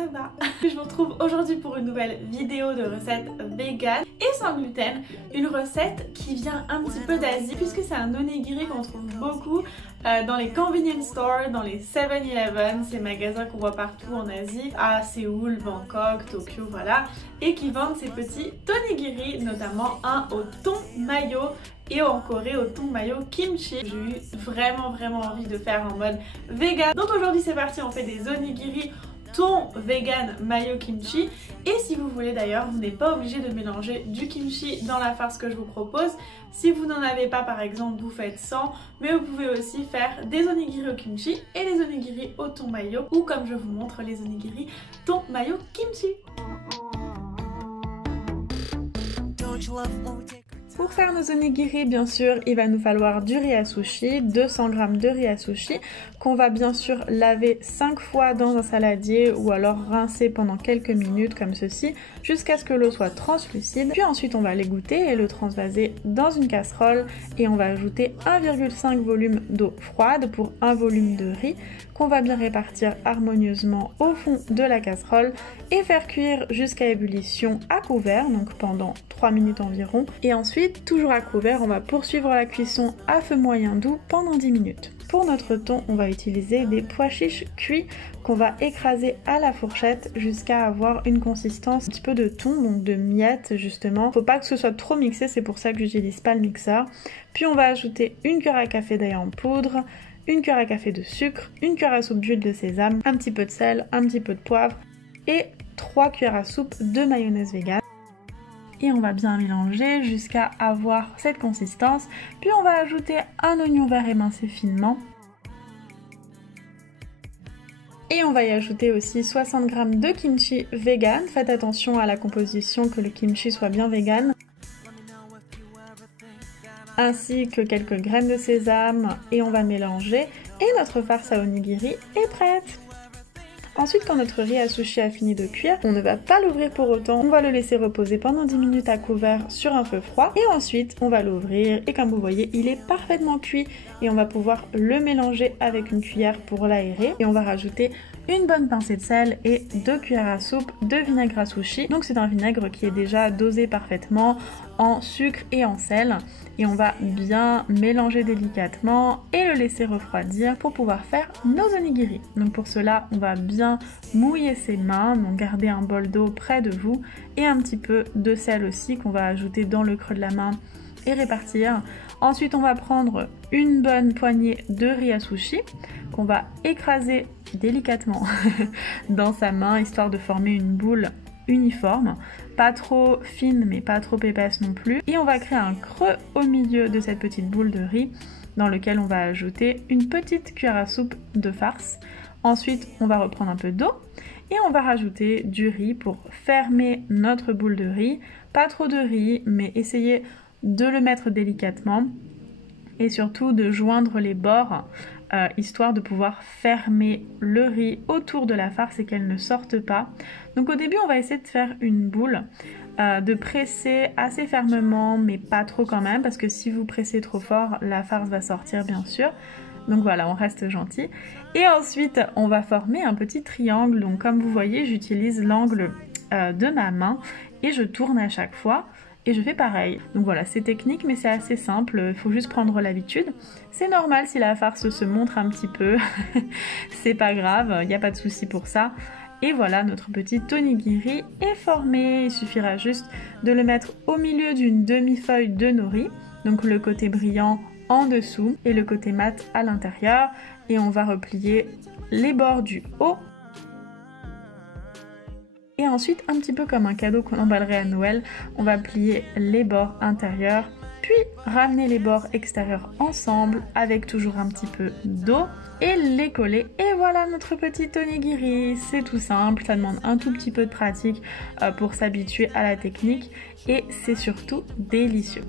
ça va. Je vous retrouve aujourd'hui pour une nouvelle vidéo de recette vegan et sans gluten. Une recette qui vient un petit peu d'Asie puisque c'est un onigiri qu'on trouve beaucoup dans les convenience stores, dans les 7-Eleven, ces magasins qu'on voit partout en Asie, à Séoul, Bangkok, Tokyo, voilà, et qui vendent ces petits onigiri, notamment un au thon mayo et en Corée au thon mayo kimchi. J'ai eu vraiment envie de faire en mode vegan. Donc aujourd'hui c'est parti, on fait des onigiri thon vegan mayo kimchi. Et si vous voulez d'ailleurs, vous n'êtes pas obligé de mélanger du kimchi dans la farce que je vous propose. Si vous n'en avez pas par exemple, vous faites sans, mais vous pouvez aussi faire des onigiri au kimchi et des onigiri au thon mayo, ou comme je vous montre, les onigiri thon mayo kimchi. Pour faire nos onigiri, bien sûr, il va nous falloir du riz à sushi, 200 g de riz à sushi, qu'on va bien sûr laver 5 fois dans un saladier ou alors rincer pendant quelques minutes comme ceci, jusqu'à ce que l'eau soit translucide. Puis ensuite on va l'égoutter et le transvaser dans une casserole et on va ajouter 1,5 volume d'eau froide pour 1 volume de riz, qu'on va bien répartir harmonieusement au fond de la casserole et faire cuire jusqu'à ébullition à couvert, donc pendant 3 minutes environ. Et ensuite, toujours à couvert, on va poursuivre la cuisson à feu moyen doux pendant 10 minutes. Pour notre thon, on va utiliser des pois chiches cuits qu'on va écraser à la fourchette jusqu'à avoir une consistance un petit peu de thon, donc de miettes justement. Faut pas que ce soit trop mixé, c'est pour ça que j'utilise pas le mixeur. Puis on va ajouter une cuillère à café d'ail en poudre, une cuillère à café de sucre, une cuillère à soupe d'huile de sésame, un petit peu de sel, un petit peu de poivre et 3 cuillères à soupe de mayonnaise vegan. Et on va bien mélanger jusqu'à avoir cette consistance. Puis on va ajouter un oignon vert émincé finement. Et on va y ajouter aussi 60 g de kimchi vegan. Faites attention à la composition, que le kimchi soit bien vegan. Ainsi que quelques graines de sésame, et on va mélanger et notre farce à onigiri est prête. Ensuite, quand notre riz à sushi a fini de cuire, on ne va pas l'ouvrir pour autant, on va le laisser reposer pendant 10 minutes à couvert sur un feu froid et ensuite on va l'ouvrir et comme vous voyez il est parfaitement cuit et on va pouvoir le mélanger avec une cuillère pour l'aérer et on va rajouter une bonne pincée de sel et 2 cuillères à soupe de vinaigre à sushi. Donc c'est un vinaigre qui est déjà dosé parfaitement en sucre et en sel et on va bien mélanger délicatement et le laisser refroidir pour pouvoir faire nos onigiri. Donc pour cela on va bien mouiller ses mains, donc garder un bol d'eau près de vous et un petit peu de sel aussi qu'on va ajouter dans le creux de la main et répartir. Ensuite on va prendre une bonne poignée de riz à sushi qu'on va écraser délicatement dans sa main histoire de former une boule uniforme, pas trop fine mais pas trop épaisse non plus, et on va créer un creux au milieu de cette petite boule de riz dans lequel on va ajouter une petite cuillère à soupe de farce. Ensuite on va reprendre un peu d'eau et on va rajouter du riz pour fermer notre boule de riz, pas trop de riz mais essayez de le mettre délicatement et surtout de joindre les bords histoire de pouvoir fermer le riz autour de la farce et qu'elle ne sorte pas. Donc au début on va essayer de faire une boule, de presser assez fermement mais pas trop quand même parce que si vous pressez trop fort la farce va sortir bien sûr. Donc voilà, on reste gentil. Et ensuite on va former un petit triangle, donc comme vous voyez j'utilise l'angle de ma main et je tourne à chaque fois. Et je fais pareil. Donc voilà, c'est technique mais c'est assez simple, il faut juste prendre l'habitude. C'est normal si la farce se montre un petit peu, c'est pas grave, il n'y a pas de souci pour ça. Et voilà, notre petit onigiri est formé, il suffira juste de le mettre au milieu d'une demi-feuille de nori, donc le côté brillant en dessous et le côté mat à l'intérieur. Et on va replier les bords du haut. Et ensuite, un petit peu comme un cadeau qu'on emballerait à Noël, on va plier les bords intérieurs, puis ramener les bords extérieurs ensemble avec toujours un petit peu d'eau et les coller. Et voilà notre petit onigiri, c'est tout simple, ça demande un tout petit peu de pratique pour s'habituer à la technique et c'est surtout délicieux.